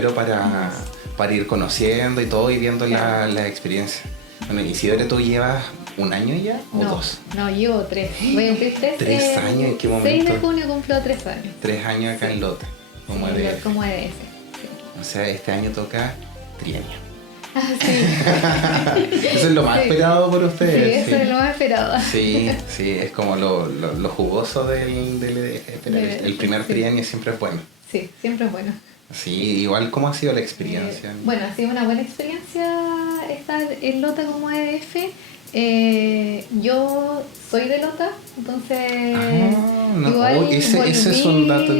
primero para ir conociendo y todo y viendo la experiencia. Bueno, Isidora, ¿tú llevas un año ya o dos? No, llevo 3. Voy a cumplir 3. 3 años, ¿en qué momento? 6 de junio cumplo 3 años. 3 años acá en Lota, como sí, EDF. Como EDF. Sí. O sea, este año toca trienio. Ah, sí. Eso es lo más esperado por ustedes. Sí, eso es lo más esperado. Sí, es como lo jugoso del EDF. El primer trienio siempre es bueno. Sí, siempre es bueno. Sí, igual, ¿cómo ha sido la experiencia? Bueno, ha sido una buena experiencia estar en Lota como EDF. Yo soy de Lota, entonces igual ese es un dato,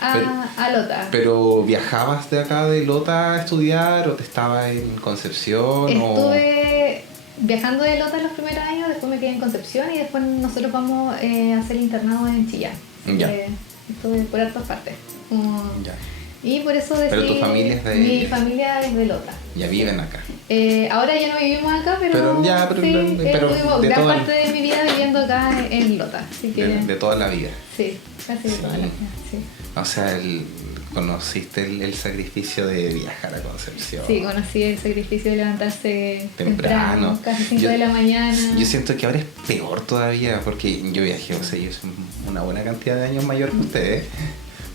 a Lota. ¿Pero viajabas de acá de Lota a estudiar o te estabas en Concepción? Estuve viajando de Lota los primeros años, después me quedé en Concepción y después nosotros vamos a hacer internado en Chillán. Estuve por otras partes. Ya. Y por eso decidí... ¿Pero tu familia es de...? Mi familia es de Lota. ¿Ya viven acá? Ahora ya no vivimos acá, pero tuvimos gran parte de mi vida viviendo acá en Lota. Así que, de toda la vida. Sí, casi de toda la vida, sí. O sea, conociste el sacrificio de viajar a Concepción. Sí, conocí el sacrificio de levantarse temprano, casi 5 de la mañana. Yo siento que ahora es peor todavía, porque yo viajé, o sea, yo soy una buena cantidad de años mayor que ustedes.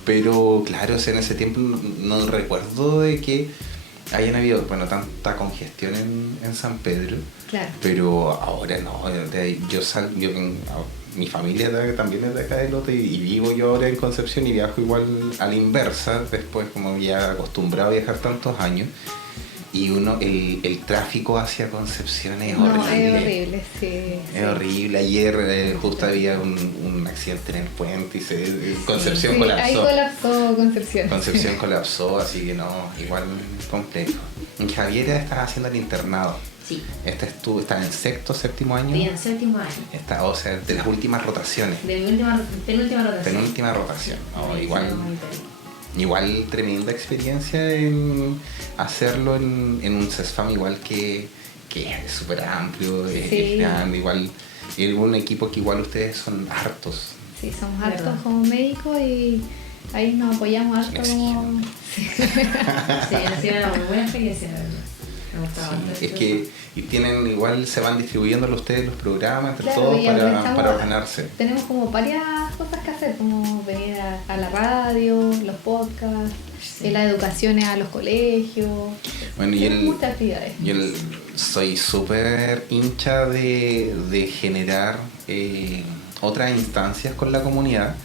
Pero claro, o sea, en ese tiempo no recuerdo de que hayan habido, tanta congestión en San Pedro. Claro. Pero ahora no, mi familia también es de acá de Lota y vivo yo ahora en Concepción y viajo igual a la inversa, después como ya acostumbrado a viajar tantos años. Y el tráfico hacia Concepción es horrible. Es horrible, sí. Es horrible. Ayer justo había un accidente en el puente y Concepción colapsó. Ahí colapsó Concepción. Concepción colapsó, así que no, igual complejo. Javiera está haciendo el internado. Sí. ¿Estás en sexto, séptimo año? Sí, en séptimo año. O sea, de las últimas rotaciones. De mi penúltima rotación. Penúltima rotación. Oh, igual tremenda experiencia en hacerlo en un CESFAM igual que es súper amplio, es grande, igual es un equipo que igual ustedes son hartos. Sí, somos hartos como médicos y ahí nos apoyamos harto como... Sí, ha sido una muy buena experiencia, la verdad. Me gustaba bastante. Es que igual se van distribuyendo ustedes los programas entre todos para ordenarse. Tenemos como varias cosas que hacer, como venir a la radio, los podcasts, la educación a los colegios. Bueno, muchas actividades. Yo soy súper hincha de generar otras instancias con la comunidad,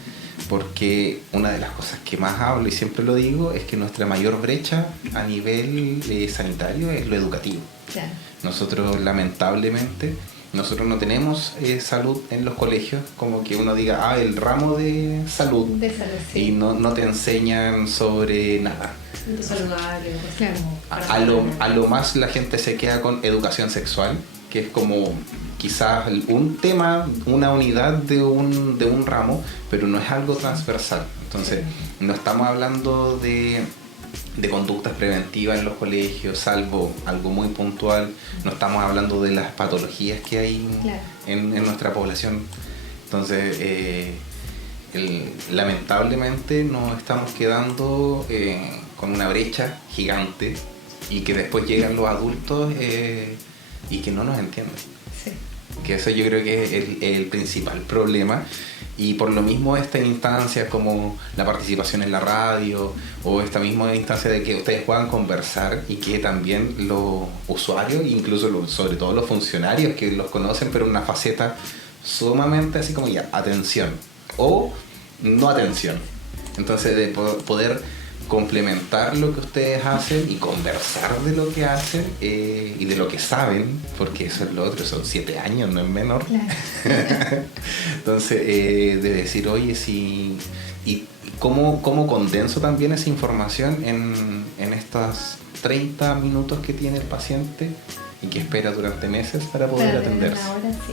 porque una de las cosas que más hablo y siempre lo digo es que nuestra mayor brecha a nivel sanitario es lo educativo. Claro. Nosotros lamentablemente no tenemos salud en los colegios, como que uno diga, el ramo de salud, sí. Y no te enseñan sobre nada. Saludable, claro. A lo más la gente se queda con educación sexual, que es como quizás un tema, una unidad de un ramo, pero no es algo transversal. Entonces, no estamos hablando de conductas preventivas en los colegios, salvo algo muy puntual. No estamos hablando de las patologías que hay en nuestra población. Entonces, lamentablemente nos estamos quedando con una brecha gigante y que después llegan los adultos y que no nos entienden. Sí. Que eso yo creo que es el principal problema. Y por lo mismo esta instancia como la participación en la radio o esta misma instancia de que ustedes puedan conversar y que también los usuarios, incluso sobre todo los funcionarios que los conocen, pero en una faceta sumamente así como atención o no atención. Entonces de poder complementar lo que ustedes hacen y conversar de lo que hacen y de lo que saben, porque eso es lo otro, son 7 años, no es menor. Claro. Entonces, de decir, oye, sí, y cómo condenso también esa información en estos 30 minutos que tiene el paciente y que espera durante meses para poder atenderse. Ahora sí,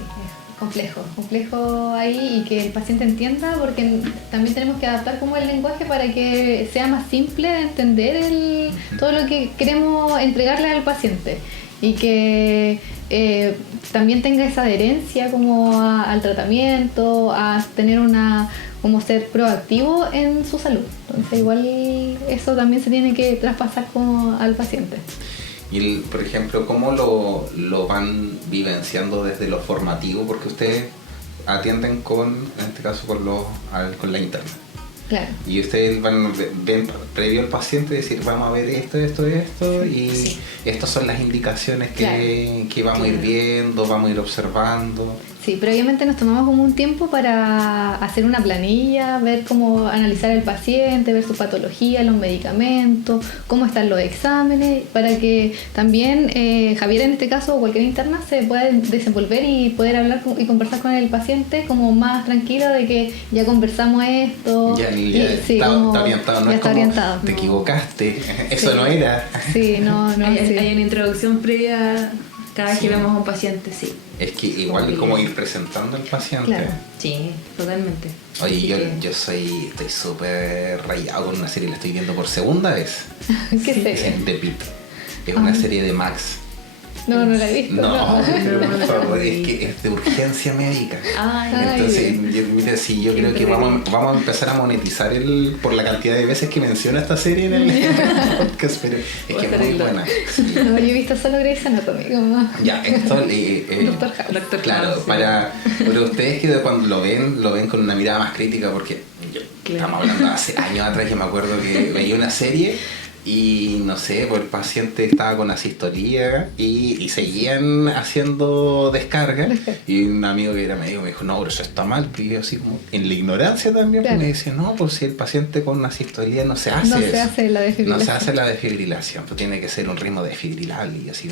complejo ahí y que el paciente entienda, porque también tenemos que adaptar como el lenguaje para que sea más simple de entender todo lo que queremos entregarle al paciente y que también tenga esa adherencia como al tratamiento, a tener una como ser proactivo en su salud. Entonces igual eso también se tiene que traspasar como al paciente. Y, por ejemplo, ¿cómo lo van vivenciando desde lo formativo? Porque ustedes atienden en este caso, con la interna. Claro. Y ustedes ven previo al paciente decir, vamos a ver esto, y Sí. estas son las indicaciones que vamos a ir Claro. viendo, vamos a ir observando. Sí, previamente nos tomamos como un tiempo para hacer una planilla, ver cómo analizar el paciente, ver su patología, los medicamentos, cómo están los exámenes, para que también Javier en este caso o cualquier interna se pueda desenvolver y poder hablar y conversar con el paciente como más tranquilo de que ya conversamos esto. Ya sí, está como orientado, no ya es está como, orientado. te No. equivocaste, eso Sí. no era. Sí, no, Hay sí. una introducción previa cada vez Sí. que vemos a un paciente, sí. Es que igual es como ir presentando al paciente. Claro. Sí, totalmente. Oye, Así que- estoy súper rayado con una serie, la estoy viendo por segunda vez. ¿Qué Sí. serie? Es The Pitt. Es una Ah. serie de Max. No, no la he visto. No, no. por favor, es que es de urgencia médica. Ay, Ay. Entonces, mira, sí, yo Qué creo que entretenido. vamos a empezar a monetizar por la cantidad de veces que menciona esta serie en el podcast, pero es que es muy Terrible. buena. Sí. No, yo he visto solo Grey's Anatomy. Como... Ya, esto Doctor House. Doctor claro, House, sí. para ustedes que cuando lo ven con una mirada más crítica, porque Claro. estamos hablando hace años atrás, yo me acuerdo que veía una serie y no sé, pues el paciente estaba con asistoría y seguían haciendo descarga y un amigo que era médico me dijo, no, pero eso está mal, y yo así como en la ignorancia también, Claro. pues me dice, no, pues si el paciente con asistoría no se hace No eso. se hace la No desfibrilación. se hace la desfibrilación, pues tiene que ser un ritmo desfibrilable y así,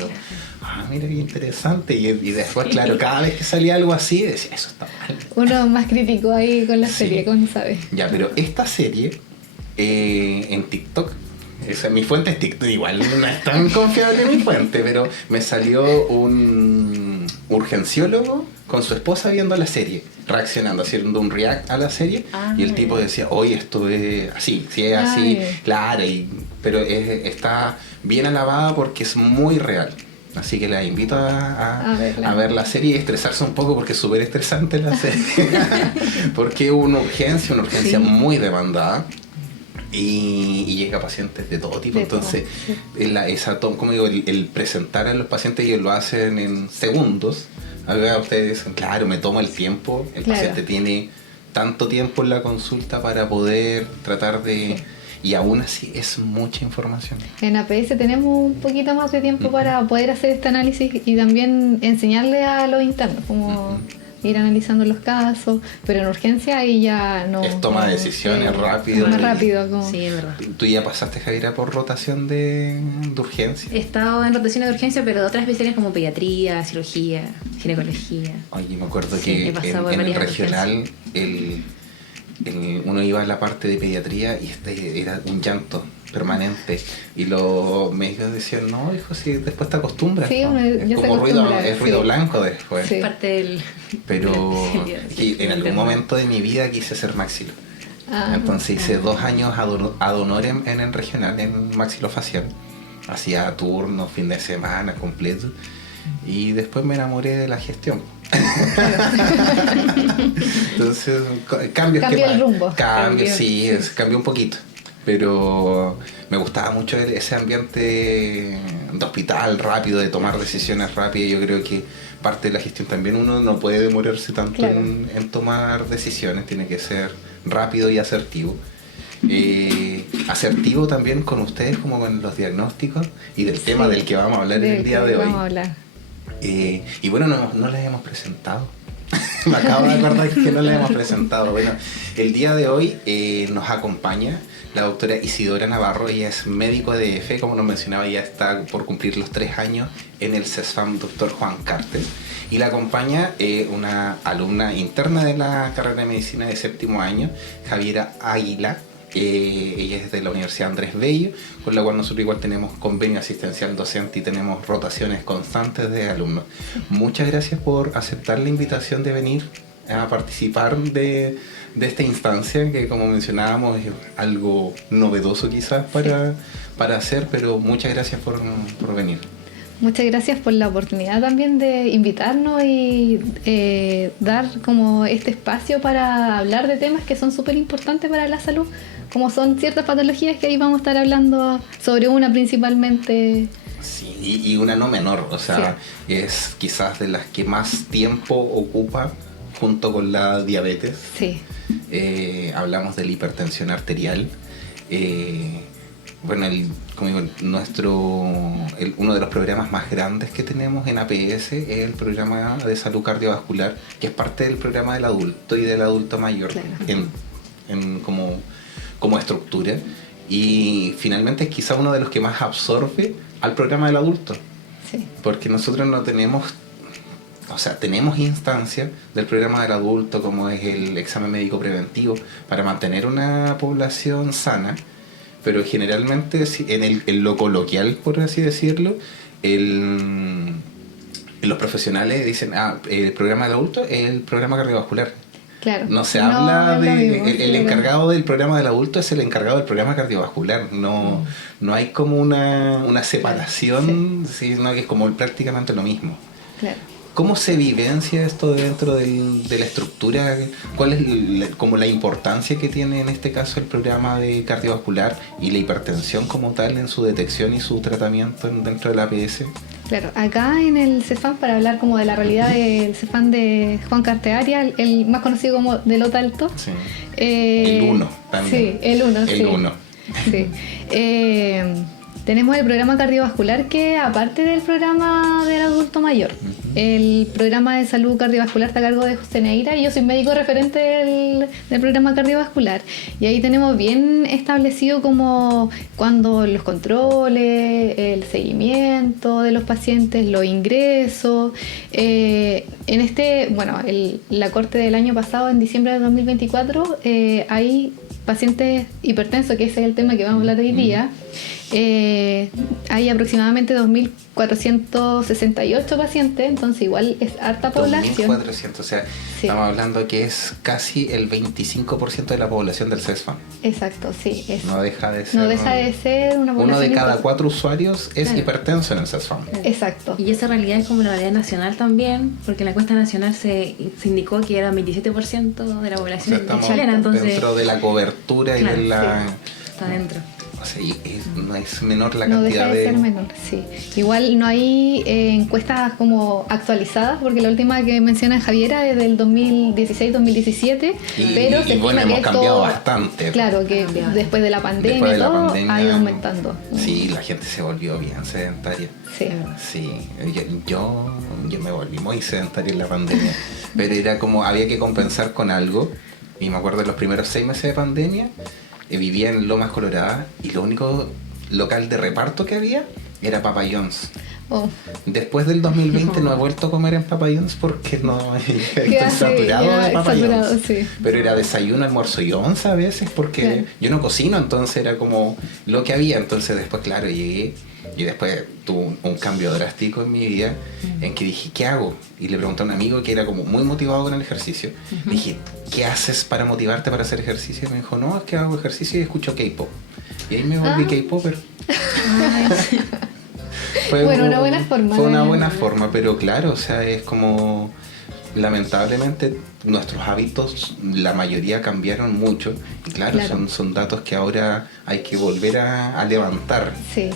mira qué interesante. Y después, claro, cada vez que salía algo así, decía, eso está mal. Uno más crítico ahí con la Sí. serie, como sabe. Ya, pero esta serie en TikTok, mi fuente es TikTok, igual no es tan confiable mi fuente, pero me salió un urgenciólogo con su esposa viendo la serie, reaccionando, haciendo un react a la serie, Ah, y el tipo decía, oye, esto es así, si es así, Ay. claro, pero está bien alabada porque es muy real. Así que la invito A verla. a ver la serie y estresarse un poco porque es súper estresante la serie. Porque es una urgencia Sí. muy demandada y llega a pacientes de todo tipo. De todo, Entonces, sí. como digo, el presentar a los pacientes, ellos lo hacen en segundos. Acá ustedes dicen, claro, me tomo el tiempo. El Claro. paciente tiene tanto tiempo en la consulta para poder tratar de... Y aún así es mucha información. En APS tenemos un poquito más de tiempo para poder hacer este análisis y también enseñarle a los internos, como ir analizando los casos, pero en urgencia ahí ya no... Es toma de decisiones rápido. Más rápido, como... Sí, es verdad. ¿Tú ya pasaste, Javiera, por rotación de urgencia? He estado en rotaciones de urgencia, pero de otras especialidades como pediatría, cirugía, ginecología. Oye, me acuerdo Sí, que he pasado por en el varias regional uno iba a la parte de pediatría y era un llanto permanente y los médicos decían, no, hijo, si después te acostumbras. Sí, ¿no? uno Es ya se como ruido, acostumbra, es ruido sí. blanco después. Sí. Parte del... Pero de la especialidad, en algún interna. momento de mi vida quise ser maxilo. Ah, Entonces hice 2 años ad honorem en el regional, en maxilofacial. Hacía turnos, fin de semana completo. Y después me enamoré de la gestión. Entonces, cambios Cambia que el rumbo. Cambios, Cambió, sí, cambió un poquito. Pero me gustaba mucho ese ambiente de hospital rápido, de tomar decisiones rápidas. Yo creo que parte de la gestión también uno no puede demorarse tanto Claro. en tomar decisiones, tiene que ser rápido y asertivo. Asertivo también con ustedes como con los diagnósticos y del tema del que vamos a hablar en el día de hoy. Vamos a hablar. Y bueno, no les hemos presentado. Me acabo de acordar que no les hemos presentado. Bueno, el día de hoy nos acompaña la doctora Isidora Navarro. Ella es médico de EF, como nos mencionaba, ya está por cumplir los 3 años en el CESFAM Dr. Juan Carter. Y la acompaña una alumna interna de la carrera de medicina de 7º año, Javiera Águila. Ella es de la Universidad Andrés Bello, con la cual nosotros igual tenemos convenio asistencial docente y tenemos rotaciones constantes de alumnos. Muchas gracias por aceptar la invitación de venir a participar de esta instancia, que como mencionábamos es algo novedoso quizás para hacer, pero muchas gracias por venir. Muchas gracias por la oportunidad también de invitarnos y dar como este espacio para hablar de temas que son súper importantes para la salud, como son ciertas patologías que ahí vamos a estar hablando sobre una principalmente. Sí, y una no menor, o sea, es quizás de las que más tiempo ocupa junto con la diabetes. Sí. Hablamos de la hipertensión arterial. Bueno, como digo, uno de los programas más grandes que tenemos en APS es el programa de salud cardiovascular, que es parte del programa del adulto y del adulto mayor, claro, como estructura. Y finalmente es quizá uno de los que más absorbe al programa del adulto. Sí. Porque nosotros no tenemos, o sea, tenemos instancias del programa del adulto, como es el examen médico preventivo, para mantener una población sana, pero generalmente en lo coloquial, por así decirlo, los profesionales dicen, el programa del adulto es el programa cardiovascular. Claro. No se habla de... El encargado verdad. del programa del adulto es el encargado del programa cardiovascular. No hay como una separación, sí, sino que es como prácticamente lo mismo. Claro. ¿Cómo se vivencia esto dentro de la estructura? ¿Cuál es como la importancia que tiene en este caso el programa de cardiovascular y la hipertensión como tal en su detección y su tratamiento dentro de la APS? Claro, acá en el CEFAM, para hablar como de la realidad del CEFAM de Juan Cartearia, el más conocido como de Lota Alto. Sí. El 1 también. Sí, el 1. El 1. Sí. Tenemos el programa cardiovascular, que aparte del programa del adulto mayor, el programa de salud cardiovascular está a cargo de José Neira y yo soy médico referente del programa cardiovascular, y ahí tenemos bien establecido como cuando los controles, el seguimiento de los pacientes, los ingresos. La corte del año pasado, en diciembre de 2024, hay pacientes hipertensos, que ese es el tema que vamos a hablar hoy día. Hay aproximadamente 2.468 pacientes, entonces igual es harta población. 2.400, o sea, sí, estamos hablando que es casi el 25% de la población del CESFAM. Exacto, sí. No deja de ser una población. Uno de cada 4 usuarios es hipertenso en el CESFAM. Exacto. Y esa realidad es como la realidad nacional también, porque en la encuesta nacional se indicó que era 27% de la población chilena, entonces dentro de la cobertura, claro, y de la... Sí, está dentro. O sea, no es menor la no cantidad deja de ser menor, sí. Igual no hay encuestas como actualizadas, porque la última que menciona Javiera es del 2016-2017, pero se bueno, hemos cambiado bastante. Claro, que después de la pandemia ha ido aumentando. Sí, la gente se volvió bien sedentaria. Sí. Sí, yo me volví muy sedentaria en la pandemia, pero era como, había que compensar con algo, y me acuerdo de los primeros 6 meses de pandemia. Vivía en Lomas Colorada y lo único local de reparto que había era Papa John's. Oh. Después del 2020 no he vuelto a comer en Papa John's porque no estoy saturado de Papa John's. Sí. Pero era desayuno, almuerzo y once a veces, porque yo no cocino, entonces era como lo que había. Entonces después, claro, llegué y después tuve un cambio drástico en mi vida, en que dije, ¿qué hago? Y le pregunté a un amigo que era como muy motivado con el ejercicio. Dije, ¿qué haces para motivarte para hacer ejercicio? Y me dijo, no, es que hago ejercicio y escucho K-pop. Y ahí me volví K-popper. Una buena forma. Fue una buena forma, pero claro, o sea, es como... Lamentablemente nuestros hábitos, la mayoría cambiaron mucho, y claro. Son datos que ahora hay que volver a levantar. Sí,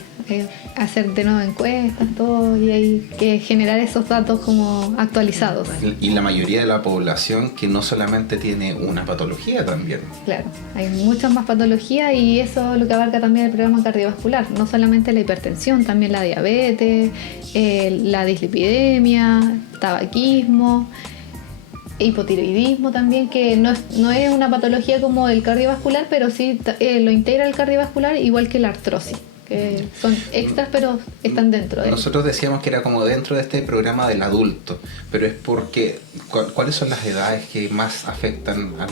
hacer de nuevo encuestas, todo, y hay que generar esos datos como actualizados. Y la mayoría de la población que no solamente tiene una patología también. Claro, hay muchas más patologías, y eso es lo que abarca también el programa cardiovascular, no solamente la hipertensión, también la diabetes, la dislipidemia, tabaquismo, hipotiroidismo también, que no es una patología como el cardiovascular, pero sí lo integra el cardiovascular, igual que la artrosis, que son extras pero están dentro de él. Nosotros decíamos que era como dentro de este programa del adulto, pero es porque ¿cuáles son las edades que más afectan a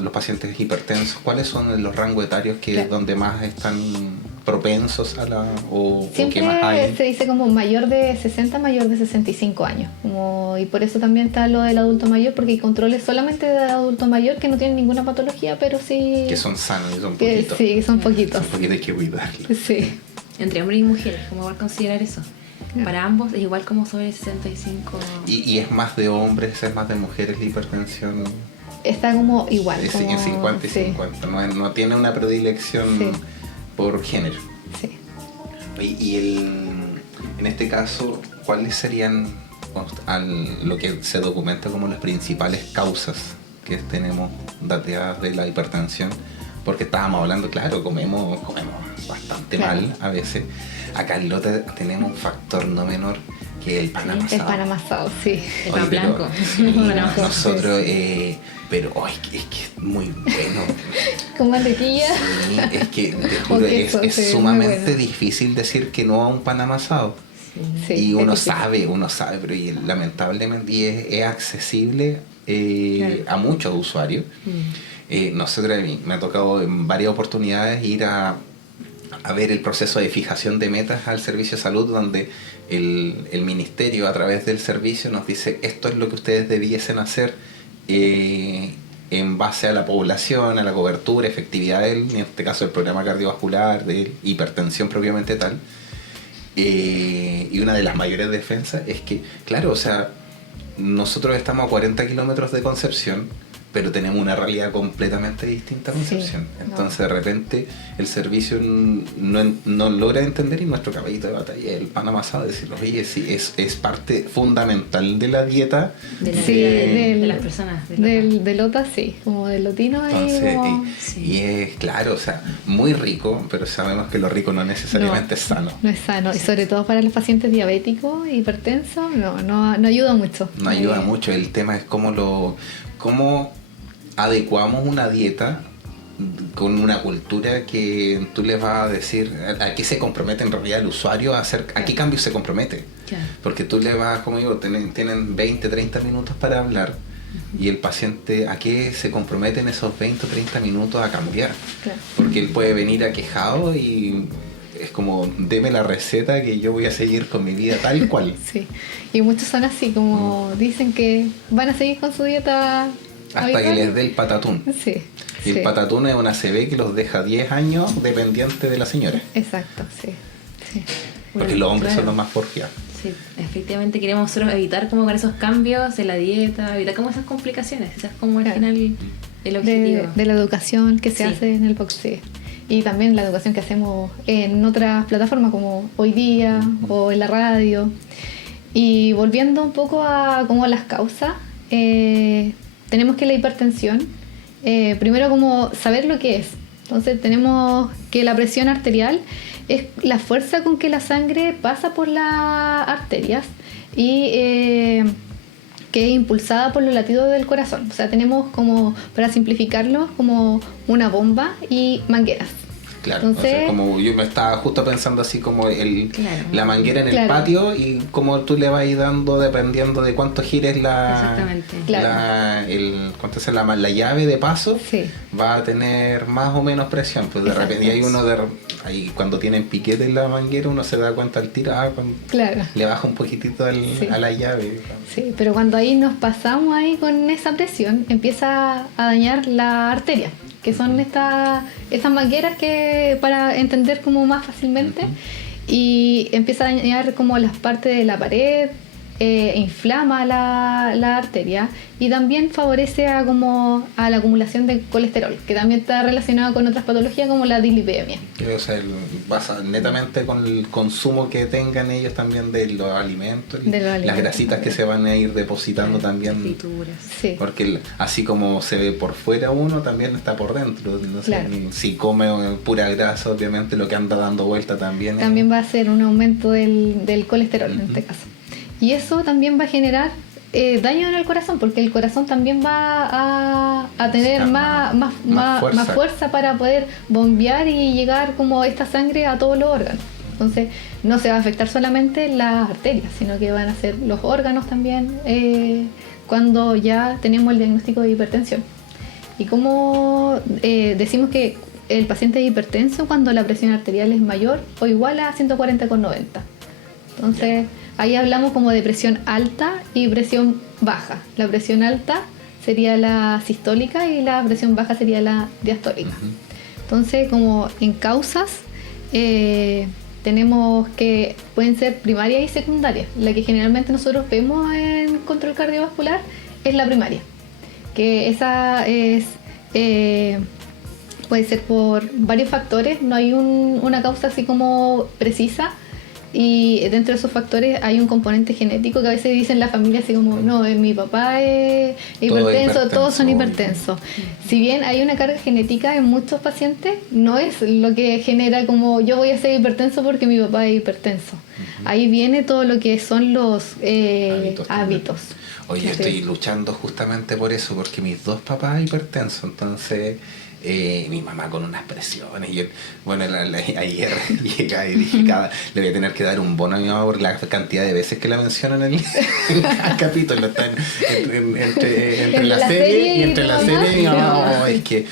los pacientes hipertensos? ¿Cuáles son los rangos etarios donde más están propensos a la o siempre qué más hay? Se dice como mayor de 60, mayor de 65 años, y por eso también está lo del adulto mayor, porque hay controles solamente de adulto mayor que no tienen ninguna patología, pero sí que son sanos y son poquitos. Sí, son poquitos. Son poquitos, hay que cuidarlos. Sí. Entre hombres y mujeres, ¿cómo va a considerar eso? Para ambos es igual como sobre 65. ¿Y es más de hombres, es más de mujeres la hipertensión? Está como igual. Es como, 50 y sí. 50, no tiene una predilección Sí. por género. Sí. En este caso, ¿cuáles serían lo que se documenta como las principales causas que tenemos dateadas de la hipertensión? Porque estábamos hablando, claro, comemos bastante mal a veces. Acá en Lota tenemos un factor no menor que el pan amasado. El pan amasado, sí. El pan blanco. Nosotros, pero es que es muy bueno. Con mantequilla. Sí, es que te juro, es sumamente bueno. Difícil decir que no a un pan amasado. Sí, y uno sabe, pero lamentablemente es accesible a muchos usuarios. Nosotros, a mí me ha tocado en varias oportunidades ir a ver el proceso de fijación de metas al servicio de salud, donde el ministerio a través del servicio nos dice esto es lo que ustedes debiesen hacer en base a la población, a la cobertura, efectividad en este caso del programa cardiovascular, de hipertensión propiamente tal. Y una de las mayores defensas es que, claro, o sea, nosotros estamos a 40 kilómetros de Concepción, pero tenemos una realidad completamente distinta a Concepción. Sí, entonces de repente el servicio no logra entender, y nuestro caballito de batalla es el pan amasado, decirlo, oye, sí, es parte fundamental de la dieta de las personas de Lota, sí, como del lotino. Entonces, y es claro, o sea, muy rico, pero sabemos que lo rico no necesariamente es sano. No es sano, y sobre todo para los pacientes diabéticos, hipertensos, no ayuda mucho. No ayuda mucho, el tema es cómo adecuamos una dieta con una cultura que tú les vas a decir a qué se compromete en realidad el usuario a qué cambios se compromete. Claro. Porque tú le vas, como digo, tienen 20, 30 minutos para hablar, y el paciente a qué se compromete en esos 20 o 30 minutos a cambiar. Claro. Porque él puede venir aquejado y es como, deme la receta que yo voy a seguir con mi vida tal cual. Sí, y muchos son así, como dicen que van a seguir con su dieta hasta que les dé el patatún. Sí. Y el patatún es una ACV que los deja 10 años dependiente de la señora. Exacto, sí. Porque los hombres son los más porfiados. Sí, efectivamente queremos nosotros evitar como con esos cambios en la dieta, evitar como esas complicaciones. Ese es como al final el objetivo. De la educación que se hace en el boxeo. Y también la educación que hacemos en otras plataformas como Hoy Día o en la radio. Y volviendo un poco a como las causas, tenemos que la hipertensión, primero como saber lo que es. Entonces tenemos que la presión arterial es la fuerza con que la sangre pasa por las arterias y que es impulsada por los latidos del corazón. O sea, tenemos como, para simplificarlo, como una bomba y mangueras. Claro, entonces, o sea, como yo me estaba justo pensando así como la manguera en el patio, y como tú le vas dando dependiendo de cuánto gires la llave de paso, va a tener más o menos presión. Pues de repente, y hay ahí cuando tienen piquete en la manguera, uno se da cuenta al tiro, le baja un poquitito a la llave. Sí, pero cuando ahí nos pasamos ahí con esa presión, empieza a dañar la arteria, que son estas mangueras que para entender como más fácilmente, y empieza a dañar como las partes de la pared, inflama la arteria, y también favorece a la acumulación de colesterol, que también está relacionado con otras patologías como la dislipidemia. O sea, basa netamente con el consumo que tengan ellos también de los alimentos, las grasitas que se van a ir depositando también. Frituras. Sí. Porque así como se ve por fuera uno, también está por dentro. Si come pura grasa, obviamente lo que anda dando vuelta también va a ser un aumento del colesterol en este caso. Y eso también va a generar daño en el corazón, porque el corazón también va a tener más fuerza para poder bombear y llegar como esta sangre a todos los órganos. Entonces no se va a afectar solamente las arterias, sino que van a ser los órganos también cuando ya tenemos el diagnóstico de hipertensión. Y como decimos que el paciente es hipertenso cuando la presión arterial es mayor o igual a 140/90. Entonces ahí hablamos como de presión alta y presión baja. La presión alta sería la sistólica y la presión baja sería la diastólica. Entonces, como en causas, tenemos que pueden ser primaria y secundaria. La que generalmente nosotros vemos en control cardiovascular es la primaria, que esa es puede ser por varios factores, no hay una causa así como precisa, y dentro de esos factores hay un componente genético que a veces dicen la familia así como, no, mi papá es hipertenso, todos son hipertensos. Si bien hay una carga genética en muchos pacientes, no es lo que genera como yo voy a ser hipertenso porque mi papá es hipertenso. Ahí viene todo lo que son los hábitos. Oye, yo estoy luchando justamente por eso, porque mis dos papás hipertensos, entonces mi mamá con unas presiones. Y ayer llega y dije, le voy a tener que dar un bono a mi mamá por la cantidad de veces que la mencionan en el capítulo. Está entre la serie y entre la serie y mi mamá. Es que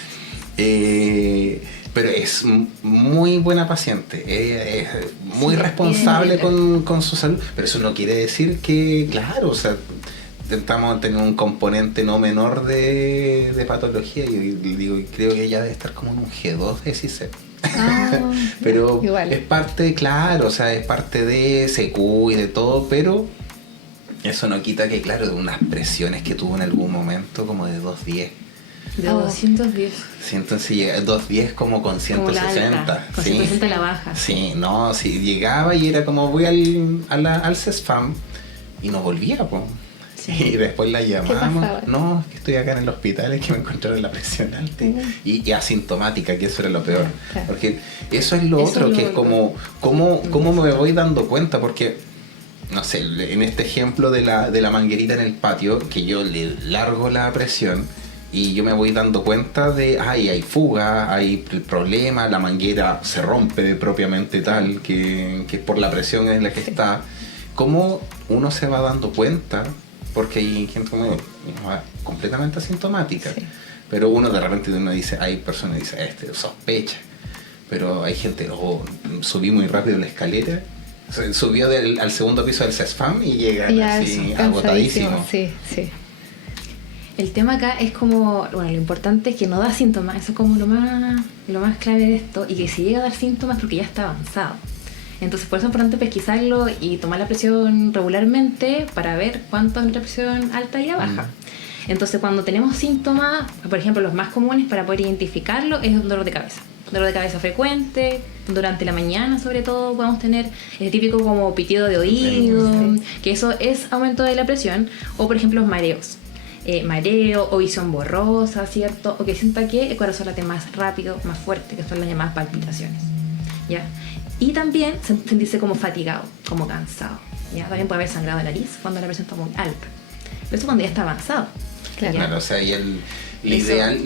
pero es muy buena paciente, es muy responsable con su salud, pero eso no quiere decir que, claro, o sea, intentamos tener un componente no menor de patología, y digo, creo que ella debe estar como en un G2 de CICEP. Pero igual. Es parte, claro, o sea, es parte de SQ y de todo, pero eso no quita que, claro, de unas presiones que tuvo en algún momento como de 210. De 210. Sí, entonces llega 210 como con 160. Con 160 la baja. Sí, no, sí, llegaba y era como voy al CESFAM y no volvía, pues. Sí. Y después la llamamos. No, que estoy acá en el hospital, es que me encontraron la presión alta y asintomática, que eso era lo peor. Claro. Porque eso es lo otro, que es como cómo me voy dando cuenta, porque no sé, en este ejemplo de la manguerita en el patio, que yo le largo la presión y yo me voy dando cuenta de, hay fuga, hay problema, la manguera se rompe propiamente tal, que es por la presión en la que está. ¿Cómo uno se va dando cuenta? Porque hay gente como completamente asintomática, pero uno de repente dice, hay personas que dicen, sospecha, pero hay gente, subí muy rápido la escalera, subió al segundo piso del CESFAM y llega así agotadísimo. Sí. El tema acá es como, lo importante es que no da síntomas, eso es como lo más clave de esto, y que si llega a dar síntomas porque ya está avanzado. Entonces por eso es importante pesquisarlo y tomar la presión regularmente para ver cuánto es la presión alta y la baja. Entonces cuando tenemos síntomas, por ejemplo los más comunes para poder identificarlo es un dolor de cabeza. Dolor de cabeza frecuente, durante la mañana sobre todo podemos tener el típico como pitido de oído, que eso es aumento de la presión, o por ejemplo los mareos. Mareo o visión borrosa, ¿cierto? O que sienta que el corazón late más rápido, más fuerte, que son las llamadas palpitaciones, ¿ya? Y también sentirse como fatigado, como cansado, ¿ya? También puede haber sangrado de nariz cuando la presión está muy alta. Pero eso cuando ya está avanzado. Claro, o sea, y lo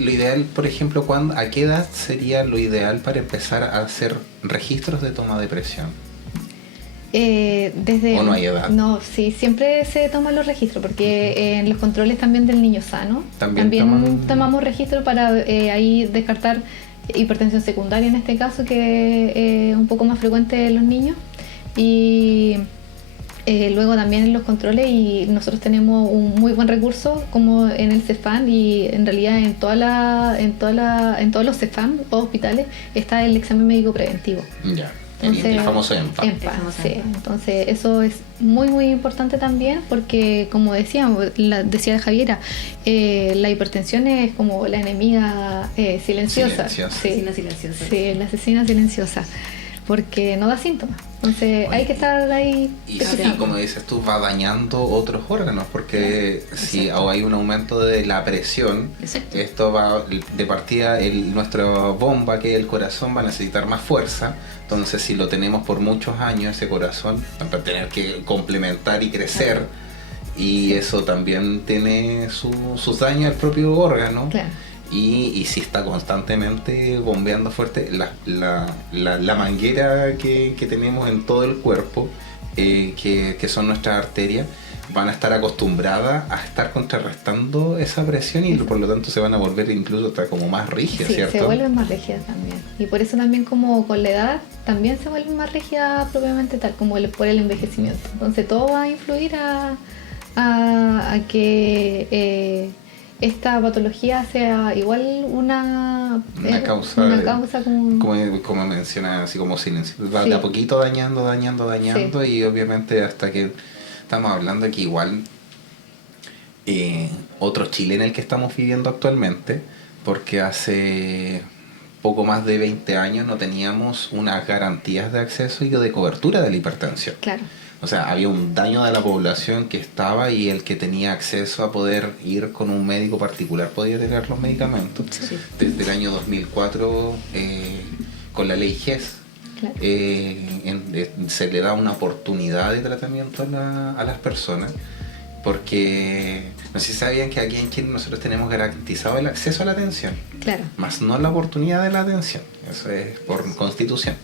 ideal, por ejemplo, ¿a qué edad sería lo ideal para empezar a hacer registros de toma de presión? ¿O no hay edad? No, sí, siempre se toman los registros, porque en los controles también del niño sano, también tomamos registro para ahí descartar hipertensión secundaria en este caso, que es un poco más frecuente en los niños, y luego también en los controles, y nosotros tenemos un muy buen recurso como en el CEFAM, y en realidad en todos los CEFAM o hospitales está el examen médico preventivo. Ya. Entonces, el famoso EMPA. Sí. Entonces eso es muy muy importante también, porque como decía Javiera, la hipertensión es como la enemiga silenciosa. Sí, la asesina silenciosa, porque no da síntomas. Entonces hay que estar ahí. Y sí, como dices tú, va dañando otros órganos, porque si hay un aumento de la presión, esto va de partida, nuestra bomba, que es el corazón, va a necesitar más fuerza. Entonces si lo tenemos por muchos años, ese corazón va a tener que complementar y crecer, y eso también tiene sus daños al propio órgano. Y si está constantemente bombeando fuerte, la manguera que tenemos en todo el cuerpo, que son nuestras arterias, van a estar acostumbradas a estar contrarrestando esa presión, y por lo tanto se van a volver incluso hasta como más rígidas, ¿cierto? Sí, se vuelven más rígidas también. Y por eso también, como con la edad, también se vuelven más rígidas propiamente tal, como por el envejecimiento. Entonces todo va a influir a que esta patología sea igual una causa como menciona, así como silencio. Va de a poquito dañando, sí. Y obviamente hasta que estamos hablando que igual otro Chile en el que estamos viviendo actualmente, porque hace poco más de 20 años no teníamos unas garantías de acceso y de cobertura de la hipertensión. Claro. O sea, había un daño de la población que estaba y el que tenía acceso a poder ir con un médico particular podía tener los medicamentos. Sí. Desde el año 2004, con la ley GES, claro. Se le da una oportunidad de tratamiento a las personas, porque no sé si sabían que aquí en Chile nosotros tenemos garantizado el acceso a la atención, claro, más no la oportunidad de la atención. Eso es por constitución.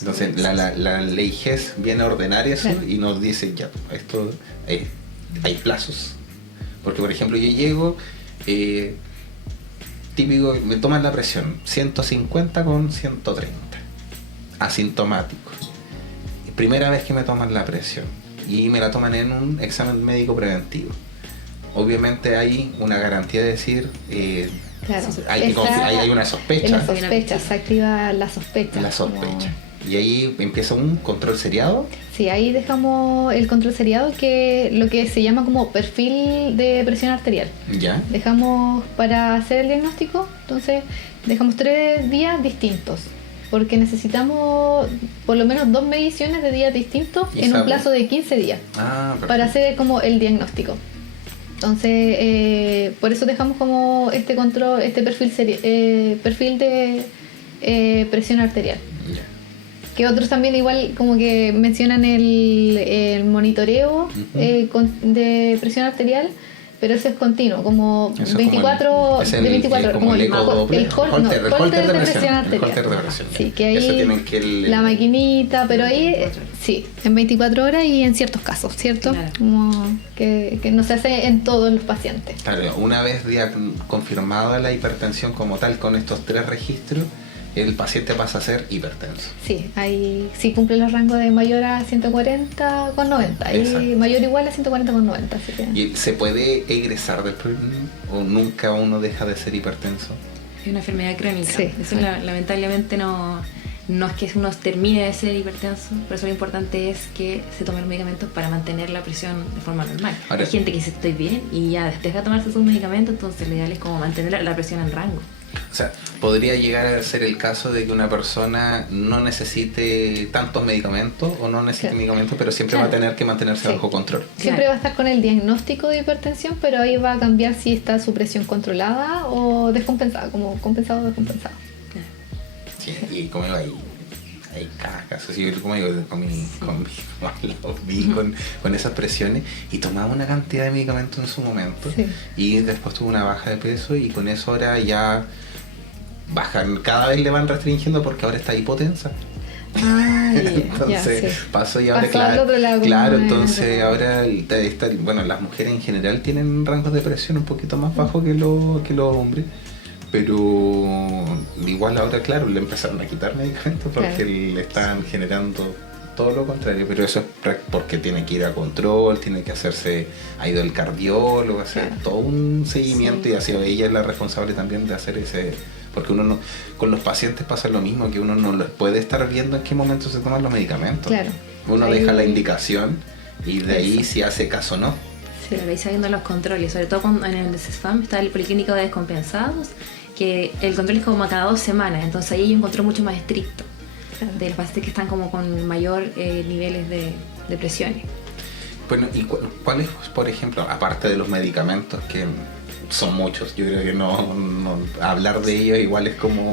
Entonces la ley GES viene a ordenar eso, claro, y nos dice ya, esto hay plazos. Porque por ejemplo yo llego, típico, me toman la presión 150 con 130, asintomático. Primera vez que me toman la presión y me la toman en un examen médico preventivo. Obviamente hay una garantía de decir, claro, hay una sospecha. La sospecha, se activa la sospecha. La sospecha. Y ahí empieza un control seriado. Sí, ahí dejamos el control seriado, que lo que se llama como perfil de presión arterial. Ya. Dejamos para hacer el diagnóstico, entonces dejamos 3 días distintos, porque necesitamos por lo menos 2 mediciones de días distintos en un plazo de 15 días para hacer como el diagnóstico. Entonces, por eso dejamos como este control, este perfil de presión arterial. Ya. Que otros también igual como que mencionan el monitoreo de presión arterial, pero eso es continuo, como eso 24 de 24 como el holter de presión arterial. Sí, que ahí eso tienen que la maquinita, pero ahí sí, en 24 horas y en ciertos casos, ¿cierto? Claro. Como que no se hace en todos los pacientes. Claro, una vez confirmada la hipertensión como tal con estos 3 registros, el paciente pasa a ser hipertenso. Sí, ahí sí cumple los rangos de mayor a 140/90 y mayor o igual a 140/90. Así que... ¿Y se puede egresar del problema o nunca uno deja de ser hipertenso? Es una enfermedad crónica. Sí. Eso lamentablemente no es que uno termine de ser hipertenso, por eso lo importante es que se tomen medicamentos para mantener la presión de forma normal. Ahora, hay gente que dice estoy bien y ya deja de tomarse sus medicamentos, entonces lo ideal es como mantener la presión en rango. O sea, podría llegar a ser el caso de que una persona no necesite tantos medicamentos o no necesite medicamentos, pero siempre va a tener que mantenerse bajo control. Siempre va a estar con el diagnóstico de hipertensión, pero ahí va a cambiar si está su presión controlada o descompensada, como compensado o descompensado. Sí, y como digo, hay cajas, así como digo, con esas presiones, y tomaba una cantidad de medicamentos en su momento, y después tuvo una baja de peso y con eso ahora ya bajan, cada vez le van restringiendo porque ahora está hipotensa. Entonces pasó y ahora claro, entonces ahora bueno, las mujeres en general tienen rangos de presión un poquito más bajos que los hombres, pero igual ahora claro le empezaron a quitar medicamentos porque le están generando todo lo contrario, pero eso es porque tiene que ir a control, tiene que ha ido el cardiólogo, hacer todo un seguimiento, y ha sido ella la responsable también de hacer ese, porque uno no, con los pacientes pasa lo mismo, que uno no los puede estar viendo en qué momento se toman los medicamentos. Uno deja la indicación y de ahí si hace caso o no. Sí, ahí se viendo los controles, sobre todo cuando en el CESFAM está el policlínico de descompensados, que el control es como cada 2 semanas, entonces ahí hay un control mucho más estricto de los pacientes que están como con mayor niveles de presiones. Bueno, ¿y cuáles, por ejemplo, aparte de los medicamentos, que son muchos, yo creo que no hablar de ellos igual es como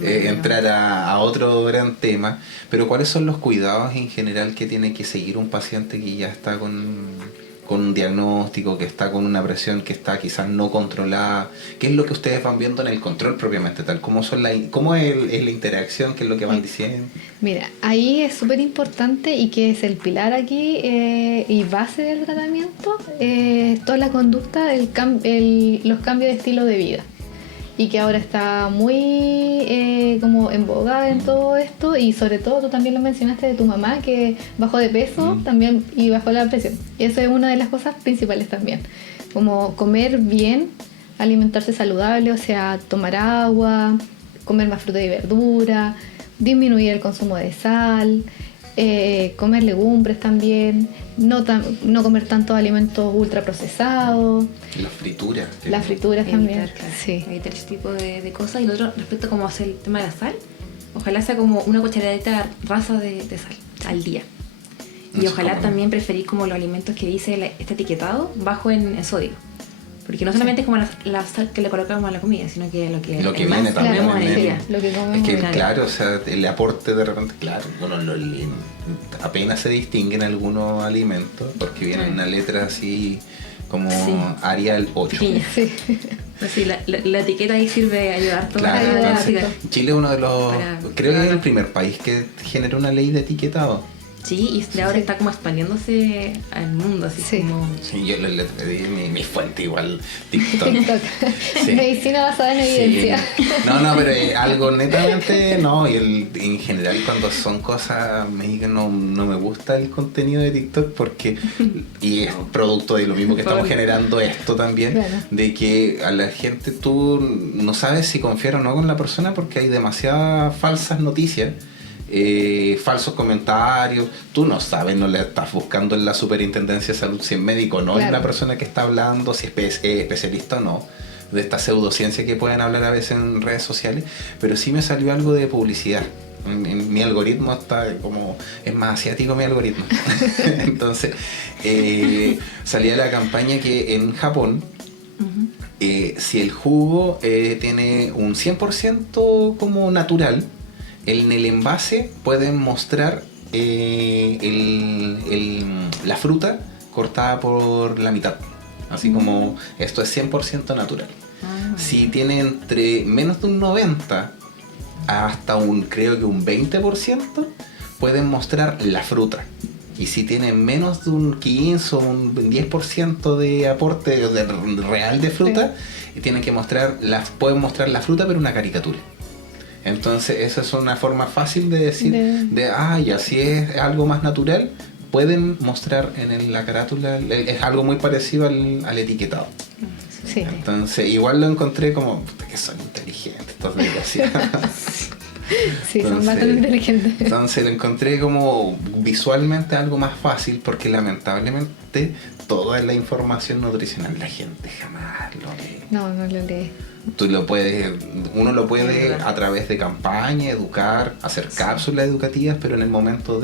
entrar a otro gran tema, pero cuáles son los cuidados en general que tiene que seguir un paciente que ya está con un diagnóstico, que está con una presión que está quizás no controlada? ¿Qué es lo que ustedes van viendo en el control propiamente tal? ¿Cómo es la interacción? ¿Qué es lo que van diciendo? Mira, ahí es súper importante, y que es el pilar aquí y base del tratamiento, toda la conducta, los cambios de estilo de vida. y que ahora está muy como en boga en todo esto, y sobre todo tú también lo mencionaste de tu mamá que bajó de peso también y bajó la presión. Eso es una de las cosas principales también, como comer bien, alimentarse saludable, o sea, tomar agua, comer más fruta y verdura, disminuir el consumo de sal, comer legumbres también, no comer tantos alimentos ultraprocesados. Las frituras también. Evitar, claro, Sí. evitar ese tipo de cosas. Y lo otro, respecto a cómo hacer el tema de la sal, ojalá sea como una cucharadita rasa de sal al día. Y Eso ojalá como- también preferir como los alimentos que dice este etiquetado bajo en sodio. Porque no solamente es como la sal que le colocamos a la comida, sino que lo que Lo que además viene también comemos en en el el- día. Lo que comemos. Es que Claro. claro, o sea, el aporte de repente, claro, bueno, apenas se distinguen algunos alimentos porque vienen una letra así como Sí. Arial 8. Pequeña. Sí. Así, la etiqueta ahí sirve a ayudar todo Claro, Ayuda, entonces sí. Chile es uno de los, Para- creo que es el primer país que genera una ley de etiquetado. Sí, y de ahora está como expandiéndose al mundo, así Sí. como... Sí, yo le pedí mi fuente igual, TikTok. TikTok. Sí. Medicina basada en Sí. evidencia. No, pero algo netamente no. Y en general cuando son cosas médicas no me gusta el contenido de TikTok porque, y es producto de lo mismo que estamos generando esto también, Claro. de que a la gente tú no sabes si confiar o no con la persona porque hay demasiadas falsas noticias. Falsos comentarios, tú no sabes, no le estás buscando en la superintendencia de salud si es médico o no, Claro. es la persona que está hablando, si es especialista o no, de esta pseudociencia que pueden hablar a veces en redes sociales, pero sí me salió algo de publicidad. En mi algoritmo está como, es más asiático mi algoritmo. Entonces, salía la campaña que en Japón, si el jugo tiene un 100% como natural, en el envase pueden mostrar la fruta cortada por la mitad. Así como esto es 100% natural. Si tiene entre menos de un 90 hasta creo que un 20%, pueden mostrar la fruta. Y si tiene menos de un 15 o un 10% de aporte real de fruta, tienen que pueden mostrar la fruta pero una caricatura. Entonces esa es una forma fácil de decir, ya si es algo más natural, pueden mostrar en la carátula, es algo muy parecido al etiquetado. Sí. Entonces igual lo encontré como, puta, que son inteligentes estos desgraciados. Sí, son Entonces- bastante inteligentes. Entonces lo encontré como visualmente algo más fácil porque lamentablemente toda la información nutricional la gente jamás lo lee. No lo leí. Uno lo puede a través de campaña, educar, hacer cápsulas educativas, pero en el momento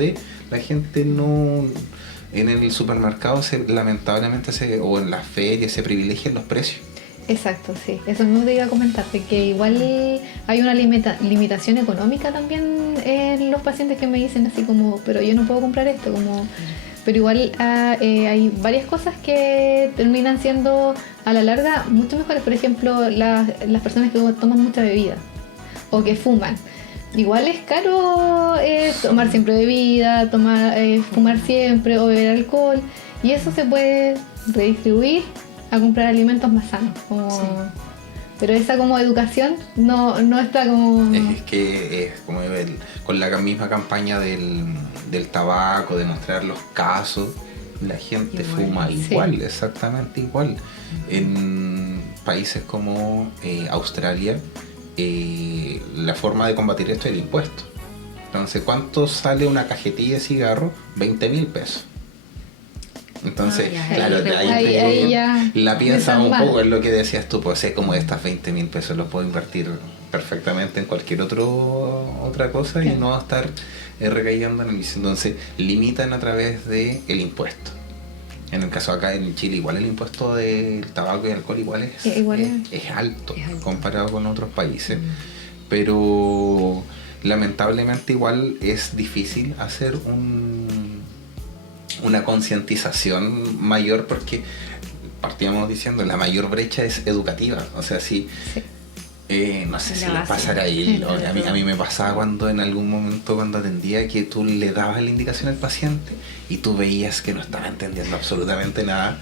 la gente no, en el supermercado lamentablemente o en las ferias se privilegian los precios. Exacto, sí. Eso mismo te iba a comentar, que igual hay una limitación económica también en los pacientes que me dicen así como, pero yo no puedo comprar esto, como... Pero igual hay varias cosas que terminan siendo a la larga mucho mejores. Por ejemplo, las personas que toman mucha bebida o que fuman. Igual es caro tomar siempre bebida, fumar siempre o beber alcohol. Y eso se puede redistribuir a comprar alimentos más sanos. Sí. Pero esa como educación no está como... Es que es como con la misma campaña del tabaco, de mostrar los casos, la gente Igual, fuma sí. igual, exactamente igual. En países como Australia, la forma de combatir esto es el impuesto. Entonces, ¿cuánto sale una cajetilla de cigarro? 20.000 pesos. Entonces, ya, claro, ahí ya la piensas un mal. poco en lo que decías tú, pues sé como estas 20.000 pesos los puedo invertir perfectamente en cualquier otra cosa y Claro. no estar recayendo en el vicio. Entonces, limitan a través del impuesto. En el caso acá en Chile, igual el impuesto del tabaco y alcohol igual es alto, Es alto. comparado con otros países. Pero lamentablemente igual es difícil hacer una concientización mayor porque partíamos diciendo la mayor brecha es educativa. O sea, si no sé si La les base. pasará ahí, Sí, a mí me pasaba cuando en algún momento cuando atendía que tú le dabas la indicación al paciente y tú veías que no estaba entendiendo absolutamente nada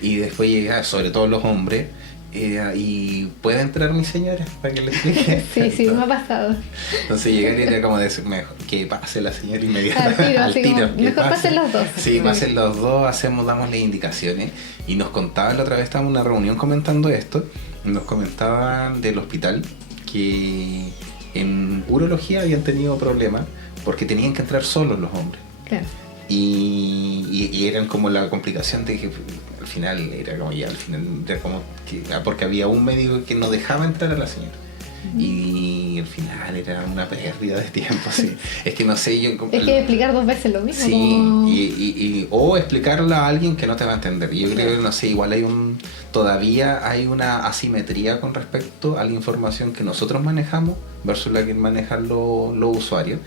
y después llegaba, sobre todo los hombres, y ¿puede entrar mi señora para que le explique? Sí, me ha pasado. Entonces llegar y era como decir, mejor que pase la señora inmediatamente. Al tiro, mejor pasen los dos. Sí, pasen los dos, damos las indicaciones. Y nos contaban la otra vez, estábamos en una reunión comentando esto, nos comentaban del hospital que en urología habían tenido problemas porque tenían que entrar solos los hombres. Claro. Y eran como la complicación de que al final era como que, porque había un médico que no dejaba entrar a la señora. Y al final era una pérdida de tiempo, sí. Es que no sé, yo... Es que explicar 2 veces lo mismo. Sí, como... o explicarla a alguien que no te va a entender. Yo creo que, no sé, igual todavía hay una asimetría con respecto a la información que nosotros manejamos versus la que manejan los usuarios.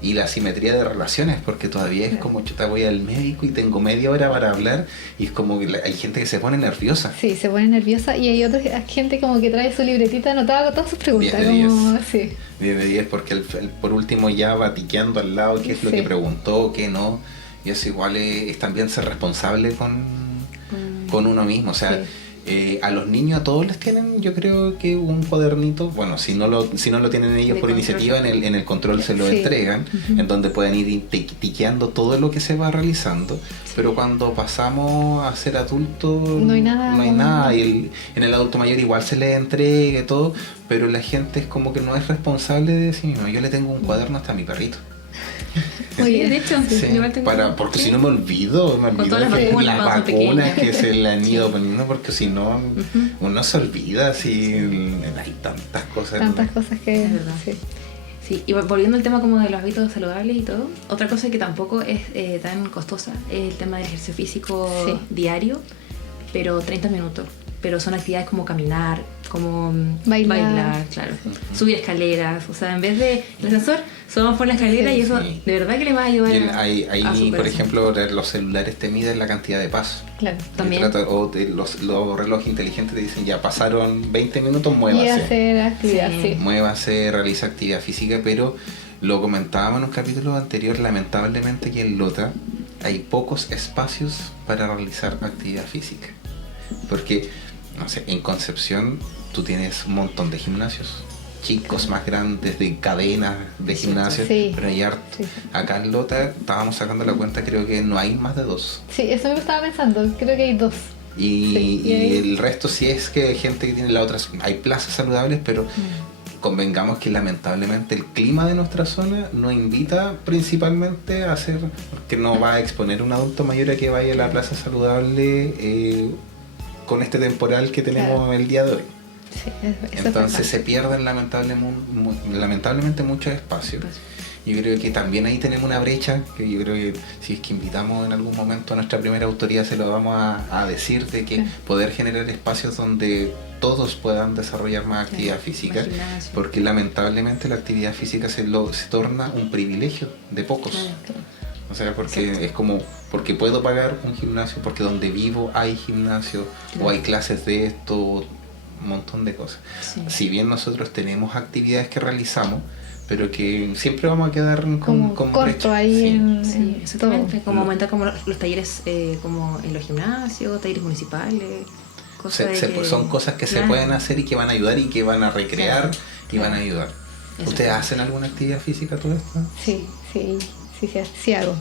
Y la asimetría de relaciones, porque todavía es como yo voy al médico y tengo media hora para hablar y es como que hay gente que se pone nerviosa. Sí, se pone nerviosa y hay otra gente como que trae su libretita anotada con todas sus preguntas. 10 de 10. Como, sí. 10 de 10 porque por último ya va tiqueando al lado qué es lo que preguntó, qué no. Y eso igual es también ser responsable con uno mismo. O sea, a los niños, a todos les tienen, yo creo que un cuadernito, bueno, si no lo tienen ellos por iniciativa, en el control se lo entregan, en donde pueden ir tiqueando todo lo que se va realizando, pero cuando pasamos a ser adultos no hay nada. Y en el adulto mayor igual se le entrega y todo, pero la gente es como que no es responsable de sí mismo. Yo le tengo un cuaderno hasta a mi perrito. Oye, de hecho, sí, porque si no me olvido de las vacunas que se le han ido poniendo, porque si no, uno se olvida, si hay tantas cosas. Tantas cosas que... Es verdad. Sí, y volviendo al tema como de los hábitos saludables y todo, otra cosa que tampoco es tan costosa es el tema del ejercicio físico diario, pero 30 minutos. Pero son actividades como caminar, como bailar, claro, subir escaleras, o sea, en vez de el ascensor, subamos por la escalera y eso de verdad que le va a ayudar. Ahí, por ejemplo, los celulares te miden la cantidad de pasos. Claro, también. Los relojes inteligentes te dicen ya pasaron 20 minutos, muévase. Y hacer actividad, Muévase, realiza actividad física, pero lo comentábamos en un capítulo anterior, lamentablemente que en Lota hay pocos espacios para realizar actividad física. Porque, no sé, en Concepción tú tienes un montón de gimnasios, chicos más grandes, de cadenas de gimnasios, pero hay harto. Acá en Lota estábamos sacando la cuenta, creo que no hay más de 2. Sí, eso me estaba pensando, creo que hay 2. Y el resto sí es que hay gente que tiene las otras, hay plazas saludables, pero convengamos que lamentablemente el clima de nuestra zona nos invita principalmente a hacer, porque no va a exponer un adulto mayor a que vaya a la plaza saludable con este temporal que tenemos el día de hoy. Sí, entonces se pierden lamentablemente muchos espacios. Yo creo que también ahí tenemos una brecha, que yo creo que si es que invitamos en algún momento a nuestra primera autoridad se lo vamos a decir, de que poder generar espacios donde todos puedan desarrollar más actividad física, porque lamentablemente la actividad física se torna un privilegio de pocos. O sea, porque es como, porque puedo pagar un gimnasio, porque donde vivo hay gimnasio, o hay clases de esto, un montón de cosas. Si bien nosotros tenemos actividades que realizamos, pero que siempre vamos a quedar como corto brecha. ahí exactamente, como aumentar como los talleres como en los gimnasios, talleres municipales. Son cosas que se pueden hacer y que van a ayudar y que van a recrear y van a ayudar. ¿Ustedes hacen alguna actividad física todo esto? Sí hago.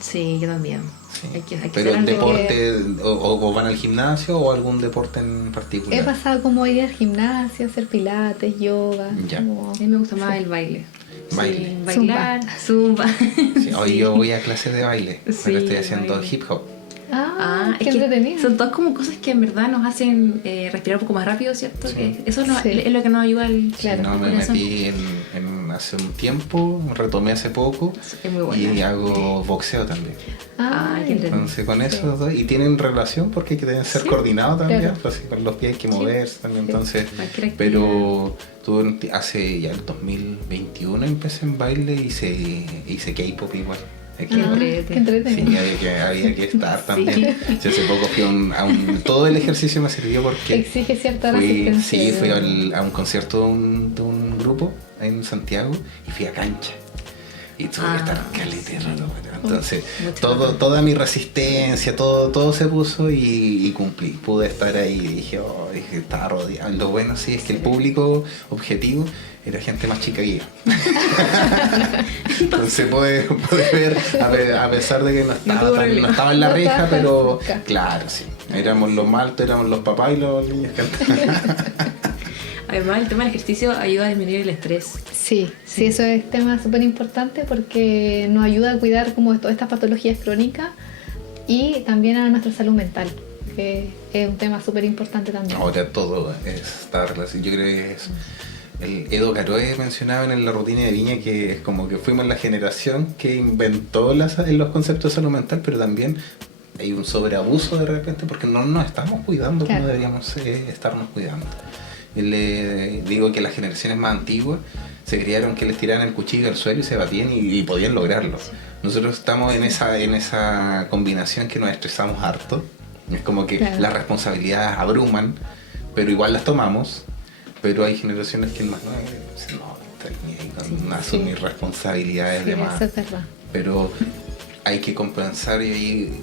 Sí, yo también. Sí. Hay que pero el deporte, o van al gimnasio o algún deporte en particular. He pasado como ir al gimnasio, hacer pilates, yoga. A mí me gusta más el baile. Baile. Bailar, zumba. Sí, hoy yo voy a clases de baile, pero estoy haciendo hip hop. Qué entretenido. Son todas como cosas que en verdad nos hacen respirar un poco más rápido, ¿cierto? Que eso es lo que nos ayuda al... me metí hace un tiempo, retomé hace poco y hago boxeo también. Qué entretenido. Entonces con eso y tienen relación porque deben ser coordinados también, pues, con los pies hay que moverse también, entonces, pero hace ya el 2021 empecé en baile y hice K-pop igual. Qué entretenido. Sí, había que estar también. Sí, hace poco fui todo el ejercicio me sirvió porque exige cierta resistencia. Sí, fui a un concierto de un grupo en Santiago y fui a cancha. y tuve que estar caleta de rato, pero entonces Mucho toda mi resistencia, todo se puso y cumplí. Pude estar ahí y dije, oh, dije, estaba rodeado. Lo bueno sí es que el público objetivo era gente más chica que yo. Entonces pude ver, a pesar de que no estaba en la No reja, estaba pero cerca. claro, sí. Éramos los más altos, éramos los papás y los niños que Además, el tema del ejercicio ayuda a disminuir el estrés. Sí, eso es tema súper importante porque nos ayuda a cuidar como todas estas patologías crónicas y también a nuestra salud mental, que es un tema súper importante también. Ahora todo está relacionado. Yo creo que es el Edo Caroe mencionaba en la rutina de Viña que es como que fuimos la generación que inventó los conceptos de salud mental, pero también hay un sobreabuso de repente porque no nos estamos cuidando Claro. como deberíamos estarnos cuidando. Y le digo que las generaciones más antiguas se criaron que les tiraban el cuchillo al suelo y se batían y podían lograrlo. Nosotros estamos en esa combinación que nos estresamos harto. Es como que Claro. las responsabilidades abruman, pero igual las tomamos. Pero hay generaciones que más no estoy ni ahí con asumir responsabilidades Sí, de más. eso es verdad. Pero hay que compensar y ahí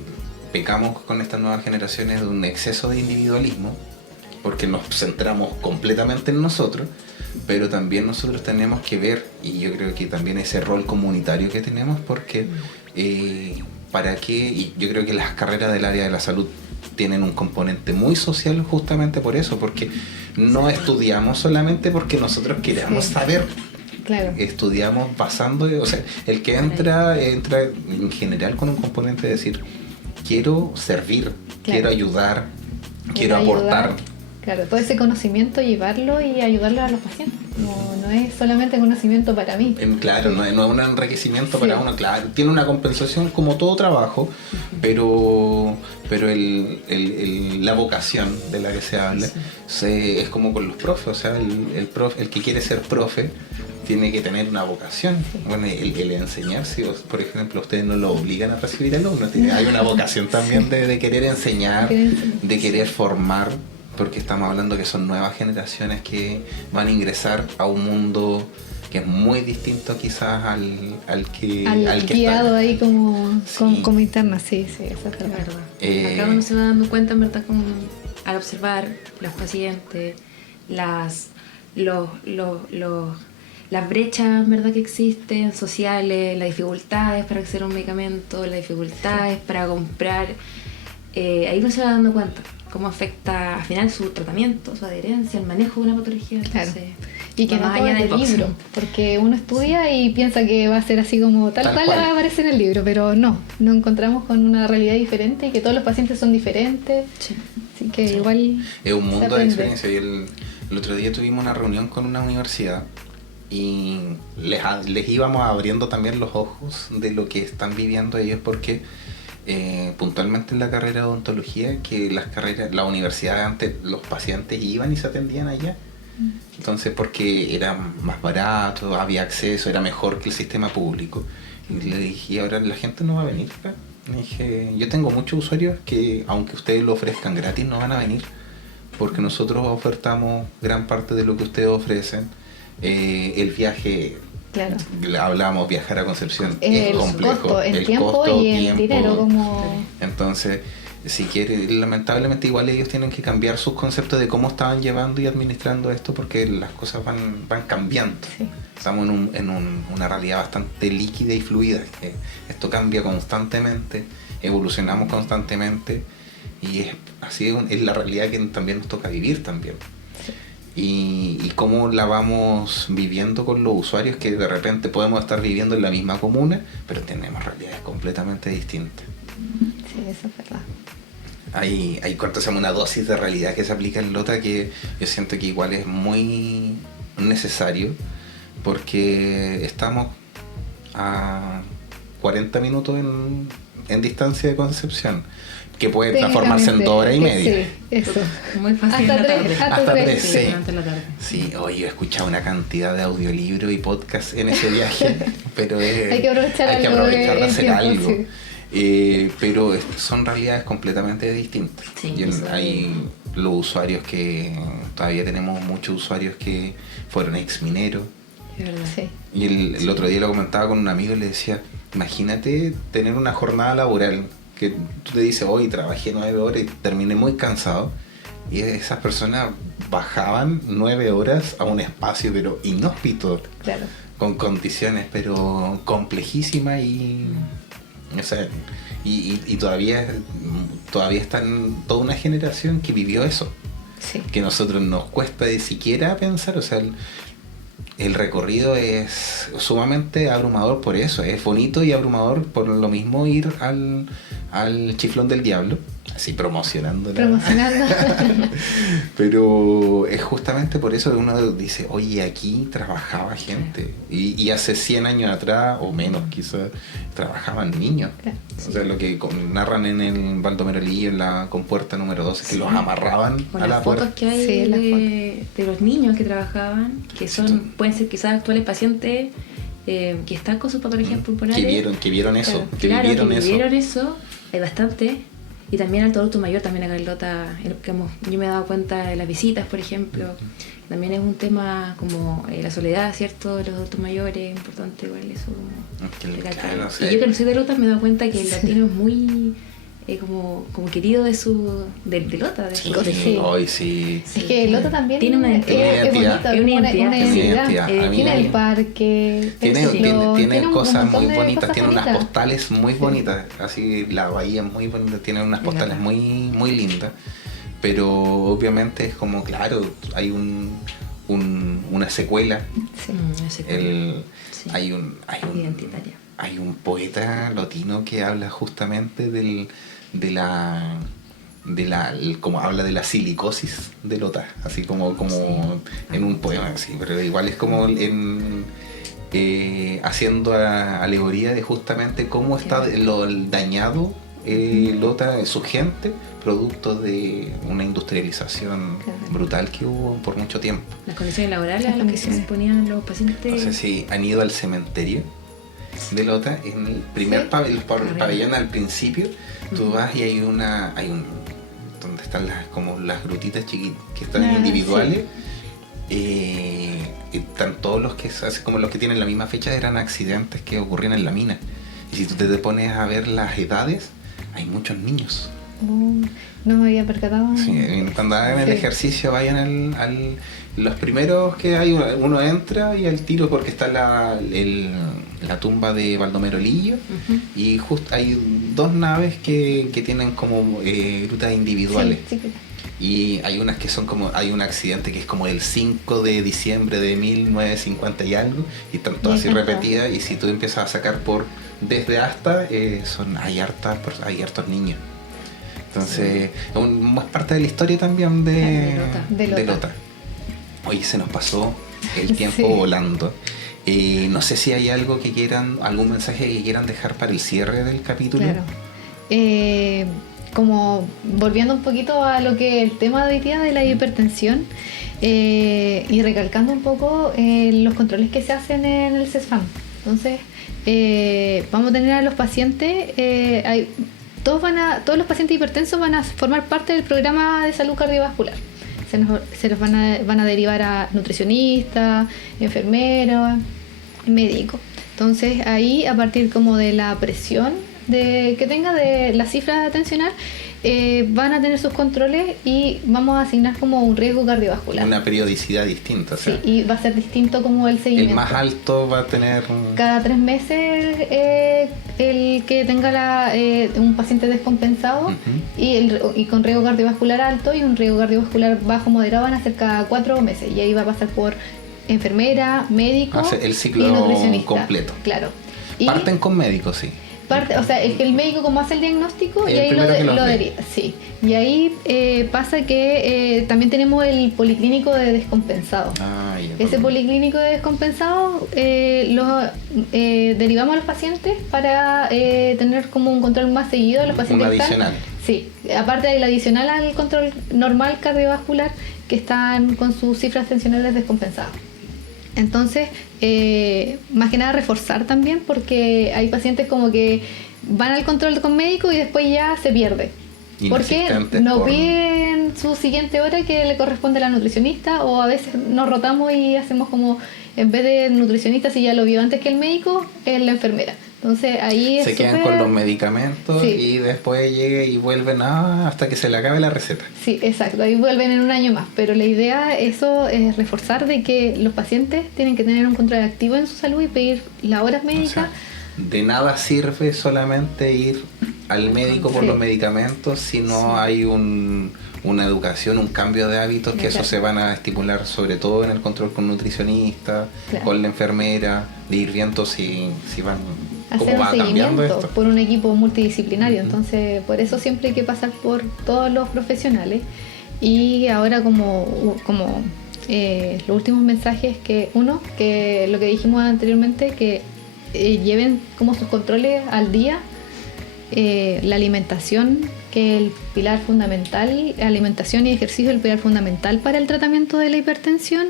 pecamos con estas nuevas generaciones de un exceso de individualismo porque nos centramos completamente en nosotros, pero también nosotros tenemos que ver, y yo creo que también ese rol comunitario que tenemos, porque para qué, y yo creo que las carreras del área de la salud tienen un componente muy social justamente por eso, porque no estudiamos solamente porque nosotros queremos saber. Claro. Estudiamos basando, o sea, el que entra en general con un componente de decir, quiero servir, quiero ayudar, quiero aportar. Claro, todo ese conocimiento llevarlo y ayudarlo a los pacientes. No es solamente conocimiento para mí. Claro, no es un enriquecimiento para Sí. uno, claro, tiene una compensación como todo trabajo, pero la vocación de la que se habla es como con los profes, o sea, el que quiere ser profe tiene que tener una vocación. Bueno, el enseñar, si por ejemplo ustedes no lo obligan a recibir alumnos, hay una vocación también de querer enseñar, de querer formar, porque estamos hablando que son nuevas generaciones que van a ingresar a un mundo que es muy distinto quizás al que guiado está. ahí como, Sí. como interna, sí, eso es Es verdad. verdad. Acá uno se va dando cuenta, en verdad, como al observar los pacientes, las brechas, en verdad, que existen, sociales, las dificultades para acceder a un medicamento, las dificultades para comprar. Ahí uno se va dando cuenta cómo afecta al final su tratamiento, su adherencia, el manejo de una patología. Claro. Entonces, Y que va no más todo allá es del del libro, box. porque uno estudia y piensa que va a ser así como tal Tal cual cual. va a aparecer en el libro, pero no, nos encontramos con una realidad diferente y que todos los pacientes son diferentes, Sí. así que igual Es un se mundo de aprende. experiencia. Y el otro día tuvimos una reunión con una universidad y les íbamos abriendo también los ojos de lo que están viviendo ellos, porque puntualmente en la carrera de odontología, que la universidad antes los pacientes iban y se atendían allá. Entonces, porque era más barato, había acceso, era mejor que el sistema público. Y le dije, ahora la gente no va a venir acá. Le dije, yo tengo muchos usuarios que, aunque ustedes lo ofrezcan gratis, no van a venir, porque nosotros ofertamos gran parte de lo que ustedes ofrecen. El viaje, Claro. hablábamos, viajar a Concepción es El complejo. costo, el tiempo costo, y el tiempo. dinero, como Entonces, si quiere, lamentablemente igual ellos tienen que cambiar sus conceptos de cómo estaban llevando y administrando esto, porque las cosas van cambiando. Sí. Estamos en una realidad bastante líquida y fluida. Esto cambia constantemente, evolucionamos constantemente y es la realidad que también nos toca vivir también. Y cómo la vamos viviendo con los usuarios, que de repente podemos estar viviendo en la misma comuna, pero tenemos realidades completamente distintas. sí, eso es verdad. Hay cuánto se llama una dosis de realidad que se aplica en Lota, que yo siento que igual es muy necesario, porque estamos a 40 minutos en distancia de Concepción, que puede transformarse en 2 horas y media. Sí, eso. Muy fácil Hasta en la tres, tarde. hasta tres. tres, sí. Durante la tarde. Sí, hoy he escuchado una cantidad de audiolibros y podcasts en ese viaje, pero Hay que aprovechar hay que algo aprovechar de el hacer tiempo, algo. sí. Pero son realidades completamente distintas. Sí, Y eso hay los usuarios que todavía tenemos muchos usuarios que fueron ex mineros, Es verdad. Sí. Y el otro día lo comentaba con un amigo y le decía, imagínate tener una jornada laboral que tú te dices, hoy trabajé 9 horas y terminé muy cansado. Y esas personas bajaban 9 horas a un espacio pero inhóspito, Claro. con condiciones pero complejísimas o sea, y todavía están toda una generación que vivió eso, Sí. que a nosotros nos cuesta de siquiera pensar. O sea, el recorrido es sumamente abrumador por eso, es bonito y abrumador por lo mismo ir al Chiflón del Diablo, así promocionando. Pero es justamente por eso que uno dice, oye, aquí trabajaba gente, y hace 100 años atrás, o menos quizás, trabajaban niños. Claro. O sea, lo que narran en el Baldomero Lillo, en la compuerta número 12, que los amarraban Con a la las puerta. fotos que hay Sí, las de los niños que trabajaban, que pueden ser quizás actuales pacientes que están con sus patologías pulmonares. Que vieron eso, Claro, vivieron que eso. vivieron eso, hay bastante. Y también alto adulto mayor, también acá en Lota, yo me he dado cuenta de las visitas, por ejemplo. También es un tema como la soledad, ¿cierto? De los adultos mayores, importante igual eso. Claro, sí. Y yo que no soy de Lota me he dado cuenta que el latino es muy como querido de Lota. Sí, Sí. hoy sí. Es que Lota también Tiene una es identidad. bonito, Es una una identidad. identidad. A mí Tiene el parque, Tiene un cosas montón muy de bonitas, cosas tiene unas bonitas. postales muy bonitas, así la bahía es muy bonita, tiene unas postales muy, muy lindas, pero obviamente es como, claro, hay una secuela. Sí. Sí. Hay un Identitaria. hay un poeta latino que habla justamente como habla de la silicosis de Lota, así como en un poema, así, pero igual es como haciendo alegoría de justamente cómo está lo dañado Lota, su gente, producto de una industrialización brutal que hubo por mucho tiempo. Las condiciones laborales a las que se exponían los pacientes. No sé si han ido al cementerio de Lota, en el primer el pabellón al principio, tú vas y hay donde están las grutitas chiquitas que están individuales. Están todos los que como los que tienen la misma fecha, eran accidentes que ocurrían en la mina. Y si tú te pones a ver las edades, hay muchos niños. No me había percatado. Sí, cuando hagan el ejercicio, vayan los primeros que hay, uno entra y al tiro, porque está la tumba de Baldomero Lillo, y justo hay 2 naves que tienen como grutas individuales. Sí. Y hay unas que son hay un accidente que es como el 5 de diciembre de 1950 y algo, y están todas así repetidas, y si tú empiezas a sacar desde hasta, hay hartos niños. Entonces, es parte de la historia también de Lota. Oye, se nos pasó el tiempo volando. No sé si hay algún mensaje que quieran dejar para el cierre del capítulo. Claro. Como volviendo un poquito a lo que el tema de hoy día de la hipertensión, y recalcando un poco los controles que se hacen en el CESFAM. Entonces, vamos a tener a los pacientes, todos los pacientes hipertensos van a formar parte del programa de salud cardiovascular. Se los van a derivar a nutricionistas, enfermeros, médicos. Entonces ahí, a partir como de la presión que tenga, de la cifra tensional, van a tener sus controles y vamos a asignar como un riesgo cardiovascular. Una periodicidad distinta. O sea, sí, y va a ser distinto como el seguimiento. El más alto va a tener... Cada 3 meses el que tenga un paciente descompensado, y con riesgo cardiovascular alto y un riesgo cardiovascular bajo moderado van a ser cada 4 meses, y ahí va a pasar por enfermera, médico el ciclo y nutricionista completo. Claro. Parten con médicos, sí. O sea, es que el médico como hace el diagnóstico y ahí lo deriva. Sí. Y ahí pasa que también tenemos el policlínico de descompensado. Ese policlínico de descompensado derivamos a los pacientes para tener como un control más seguido de los pacientes. Un adicional. Sí, aparte del adicional al control normal cardiovascular, que están con sus cifras tensionales descompensadas. Entonces, más que nada reforzar también, porque hay pacientes como que van al control con médico y después ya se pierde. Porque no piden su siguiente hora que le corresponde a la nutricionista, o a veces nos rotamos y hacemos como, en vez de nutricionista, si ya lo vio antes que el médico, es la enfermera. Entonces ahí es se quedan con los medicamentos y después llega y vuelven hasta que se le acabe la receta. Sí, exacto, ahí vuelven en un año más, pero la idea eso es reforzar de que los pacientes tienen que tener un control activo en su salud y pedir las horas médicas. O sea, de nada sirve solamente ir al médico por los medicamentos si no hay una educación, un cambio de hábitos, que eso se van a estimular sobre todo en el control con nutricionista, con la enfermera, de ir viendo si van... Hacer un seguimiento por un equipo multidisciplinario. Entonces por eso siempre hay que pasar por todos los profesionales. Y ahora como los últimos mensajes, que uno, que lo que dijimos anteriormente, que lleven como sus controles al día, la alimentación, que es el pilar fundamental, alimentación y ejercicio es el pilar fundamental para el tratamiento de la hipertensión.